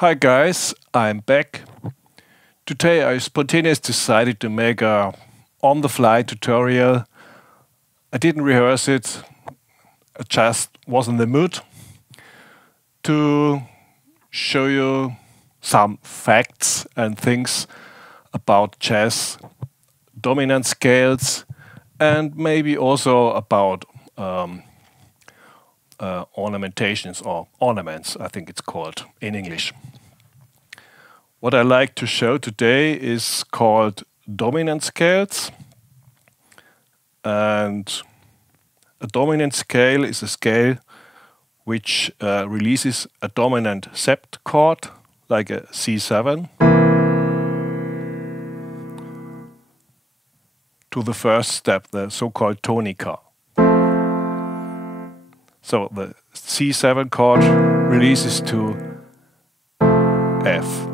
Hi guys, I'm back. Today I spontaneously decided to make a on-the-fly tutorial. I didn't rehearse it, I just was in the mood to show you some facts and things about chess, dominant scales, and maybe also about ornamentations or ornaments, I think it's called in English. What I like to show today is called dominant scales. And a dominant scale is a scale which releases a dominant sept chord, like a C7, to the first step, the so-called tonica. So the C7 chord releases to F.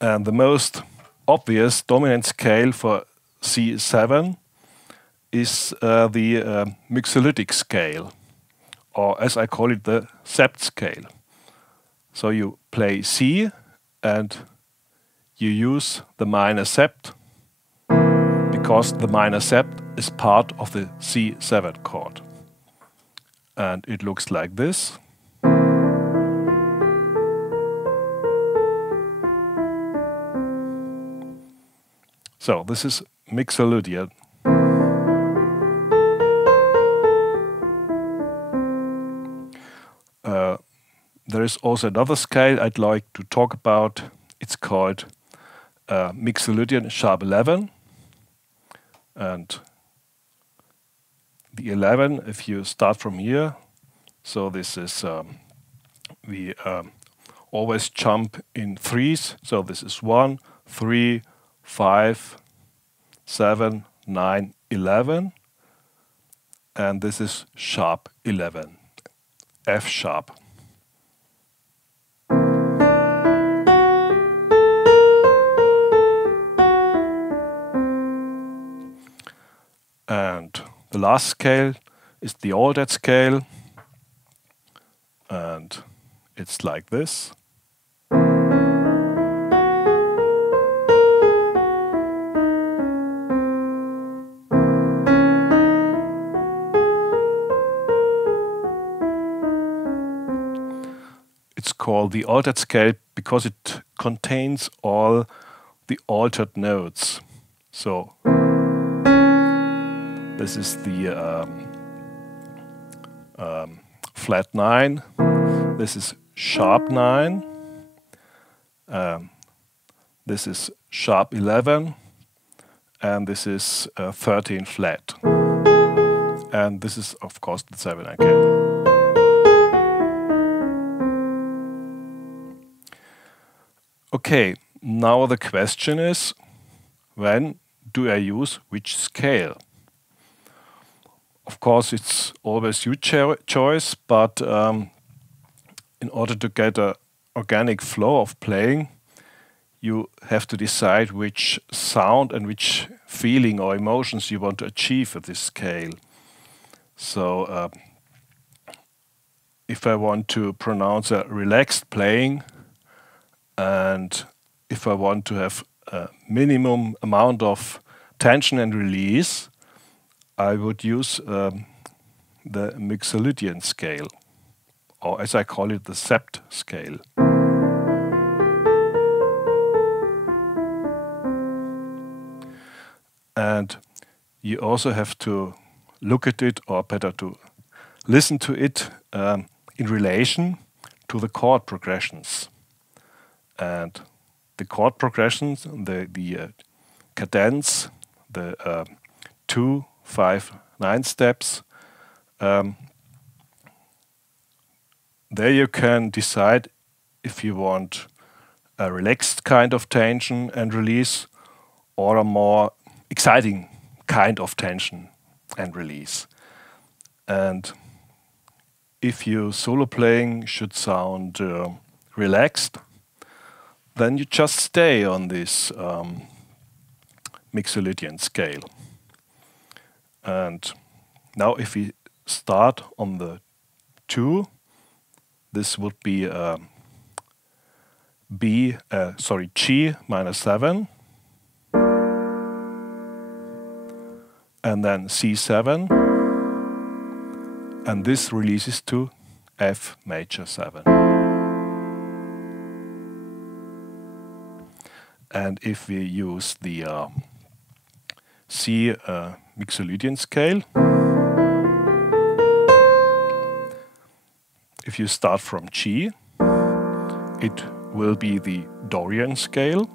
And the most obvious dominant scale for C7 is the mixolydic scale, or as I call it, the sept scale. So you play C and you use the minor sept because the minor sept is part of the C7 chord. And it looks like this. So this is Mixolydian. There is also another scale I'd like to talk about. It's called Mixolydian sharp 11. And the 11, if you start from here, so this is, we always jump in threes. So this is 1, 3, 5, 7, 9, 11. And this is sharp 11, F sharp. And the last scale is the altered scale. And it's like this. It's called the altered scale because it contains all the altered notes. So this is the flat 9. This is sharp 9. This is sharp 11. And this is 13 flat. And this is, of course, the 7 again. Okay, now the question is, when do I use which scale? Of course, it's always your choice, but in order to get an organic flow of playing, you have to decide which sound and which feeling or emotions you want to achieve with this scale. So if I want to pronounce a relaxed playing, and if I want to have a minimum amount of tension and release, I would use the Mixolydian scale, or as I call it, the sept scale. And you also have to look at it, or better to listen to it in relation to the chord progressions. And the chord progressions, the cadence, the 2, 5, 9 steps, there you can decide if you want a relaxed kind of tension and release or a more exciting kind of tension and release. And if your solo playing should sound relaxed, then you just stay on this Mixolydian scale. And now if we start on the 2, this would be G minor 7, and then C7, and this releases to F major 7. And if we use the C Mixolydian scale, if you start from G, it will be the Dorian scale.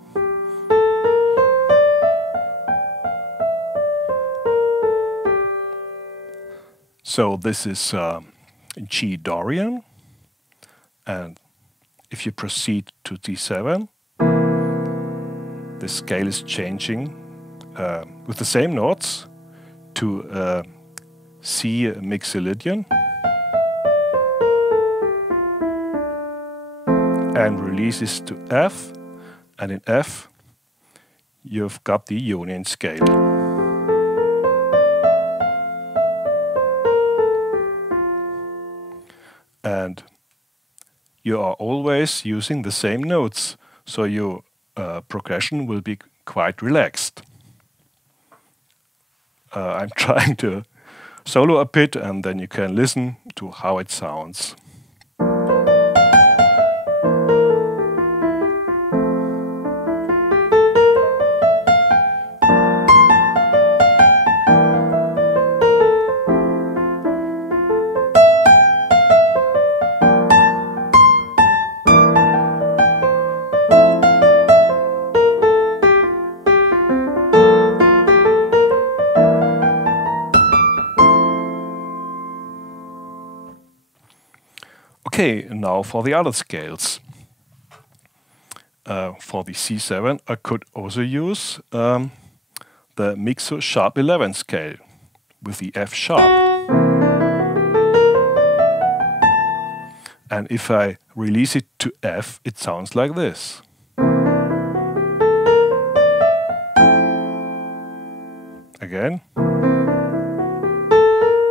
So this is G Dorian, and if you proceed to D7, the scale is changing with the same notes to C Mixolydian and releases to F, and in F you've got the Ionian scale. And you are always using the same notes, so your progression will be quite relaxed. I'm trying to solo a bit, and then you can listen to how it sounds. Okay, now for the other scales. For the C7, I could also use the Mixo sharp 11 scale with the F sharp. And if I release it to F, it sounds like this. Again.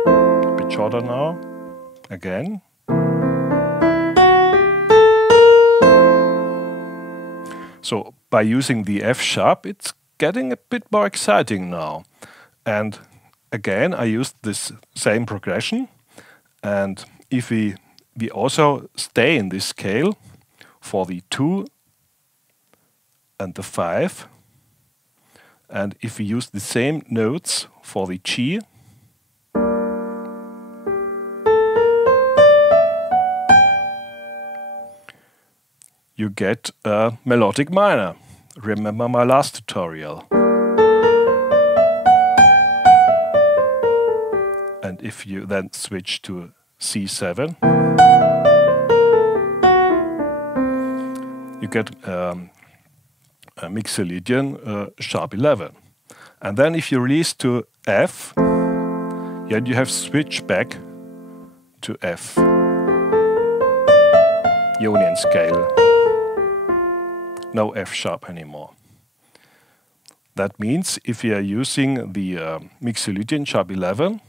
A bit shorter now. Again. So by using the F sharp, it's getting a bit more exciting now. And again, I used this same progression. And if we also stay in this scale for the 2 and the 5, and if we use the same notes for the G, you get a melodic minor. Remember my last tutorial. And if you then switch to C7, you get a Mixolydian sharp 11. And then if you release to F, then you have switched back to F, Ionian scale. No F sharp anymore. That means if you are using the Mixolydian sharp 11,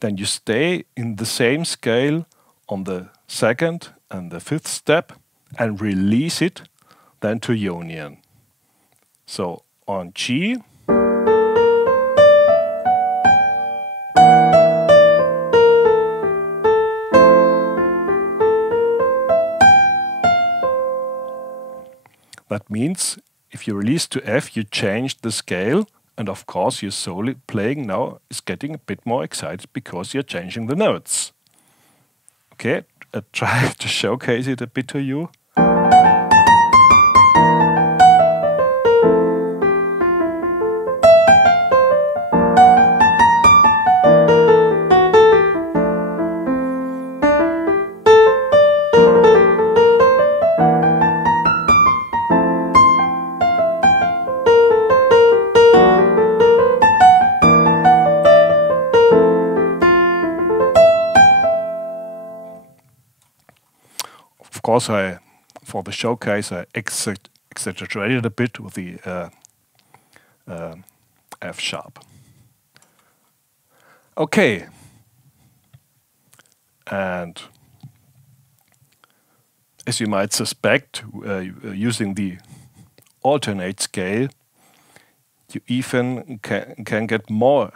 then you stay in the same scale on the 2nd and the 5th step and release it then to Ionian. So on G, that means if you release to F, you change the scale, and of course your solo playing now is getting a bit more excited because you're changing the notes. Okay, I try to showcase it a bit to you. Of course, for the showcase, I exaggerated a bit with the F sharp. Okay, and as you might suspect, using the alternate scale, you even can get more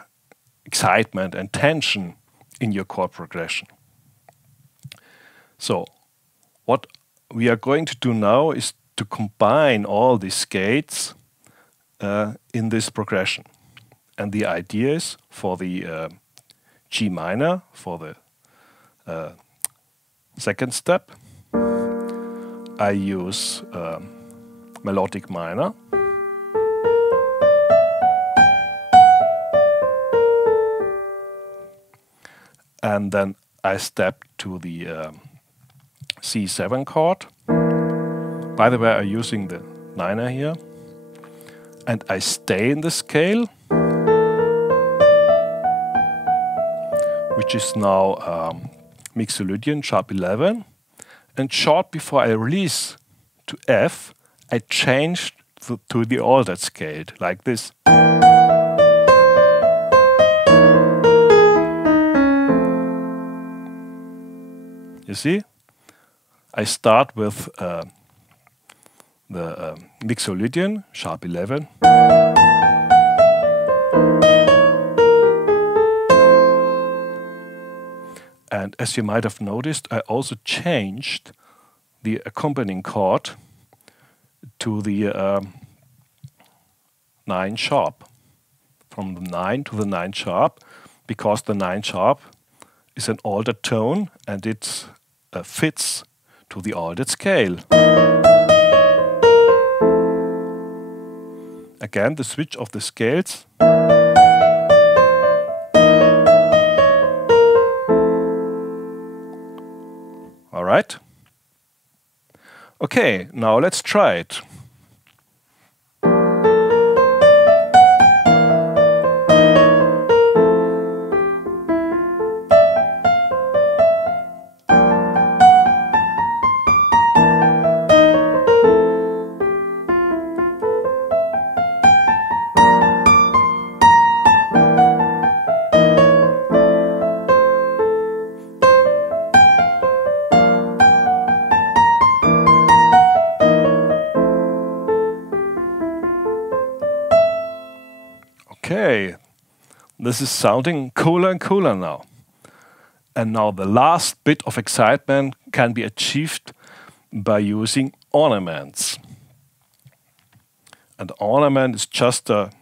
excitement and tension in your chord progression. So what we are going to do now is to combine all these scales in this progression. And the idea is for the G minor, for the second step, I use melodic minor. And then I step to the C7 chord. By the way, I'm using the niner here. And I stay in the scale, which is now Mixolydian sharp 11. And short before I release to F, I change to the altered scale, like this. You see? I start with the Mixolydian sharp 11. And as you might have noticed, I also changed the accompanying chord to the 9 sharp, from the 9 to the 9 sharp, because the 9 sharp is an altered tone and it fits to the altered scale. Again, the switch of the scales. All right. Okay, now let's try it. Okay, this is sounding cooler and cooler now. And now the last bit of excitement can be achieved by using ornaments. An ornament is just a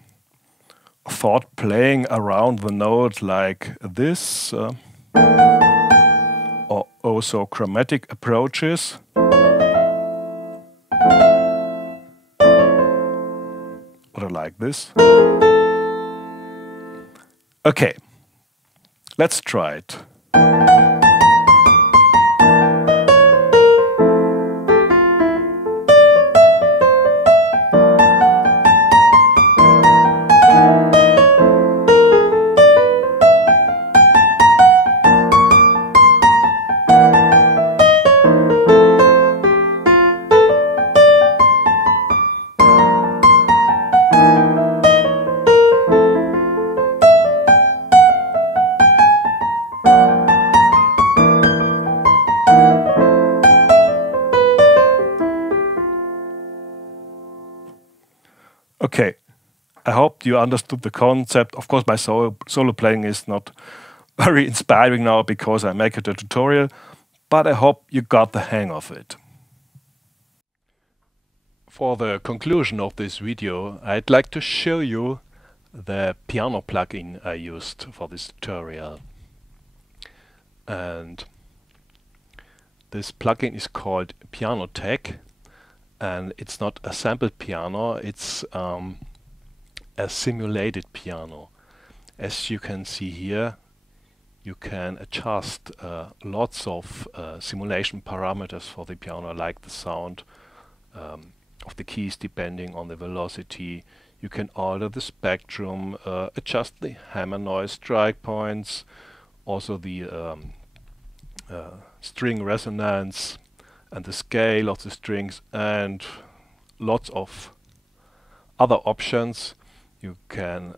thought playing around the note like this, or also chromatic approaches. Or like this. Okay, let's try it. Okay, I hope you understood the concept. Of course, my solo playing is not very inspiring now because I make it a tutorial, but I hope you got the hang of it. For the conclusion of this video, I'd like to show you the piano plugin I used for this tutorial. And this plugin is called Pianotech. And it's not a sampled piano, it's a simulated piano. As you can see here, you can adjust lots of simulation parameters for the piano, like the sound of the keys depending on the velocity. You can alter the spectrum, adjust the hammer noise strike points, also the string resonance, and the scale of the strings, and lots of other options. You can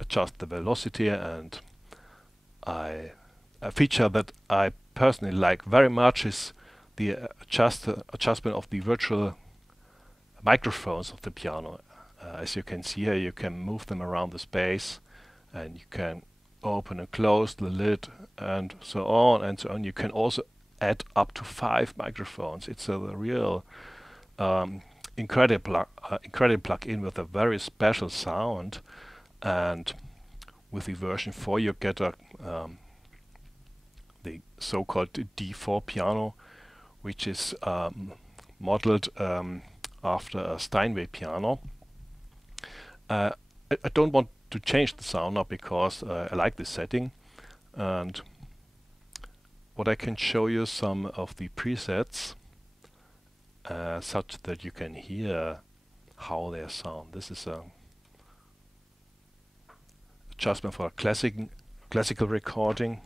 adjust the velocity, and a feature that I personally like very much is the adjustment of the virtual microphones of the piano. As you can see here, you can move them around the space, and you can open and close the lid and so on and so on. You can also add up to 5 microphones. It's a real incredible plug-in with a very special sound. And with the version 4 you get the so-called D4 piano, which is modeled after a Steinway piano. I don't want to change the sound now because I like this setting, and what I can show you some of the presets such that you can hear how they sound. This is a adjustment for a classical recording.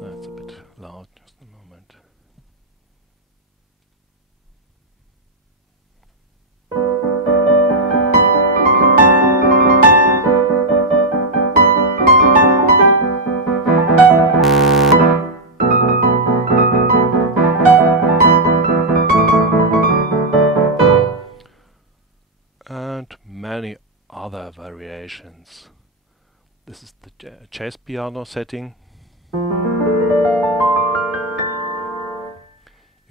That's a bit loud, just a moment. And many other variations. This is the jazz piano setting. You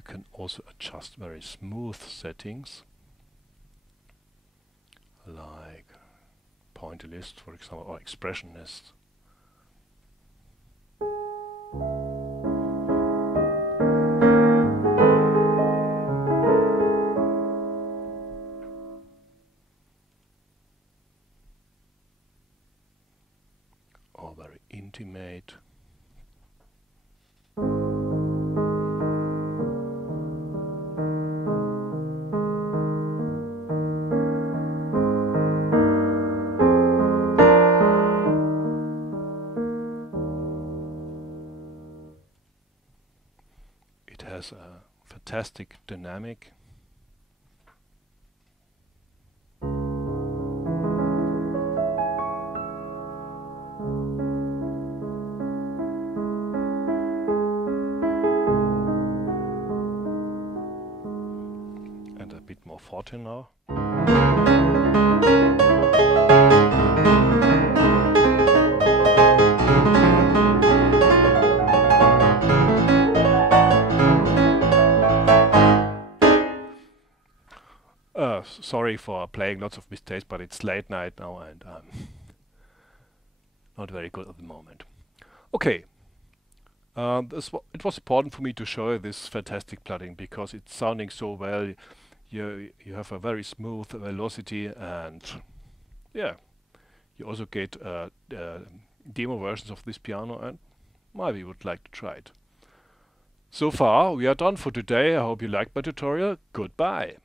can also adjust very smooth settings, like pointillist, for example, or expressionist. Or very intimate. It has a fantastic dynamic. And a bit more forte now. Sorry for playing lots of mistakes, but it's late night now and not very good at the moment. Okay, it was important for me to show you this fantastic plugin because it's sounding so well. You have a very smooth velocity, and yeah, you also get demo versions of this piano, and maybe you would like to try it. So far, we are done for today. I hope you liked my tutorial. Goodbye.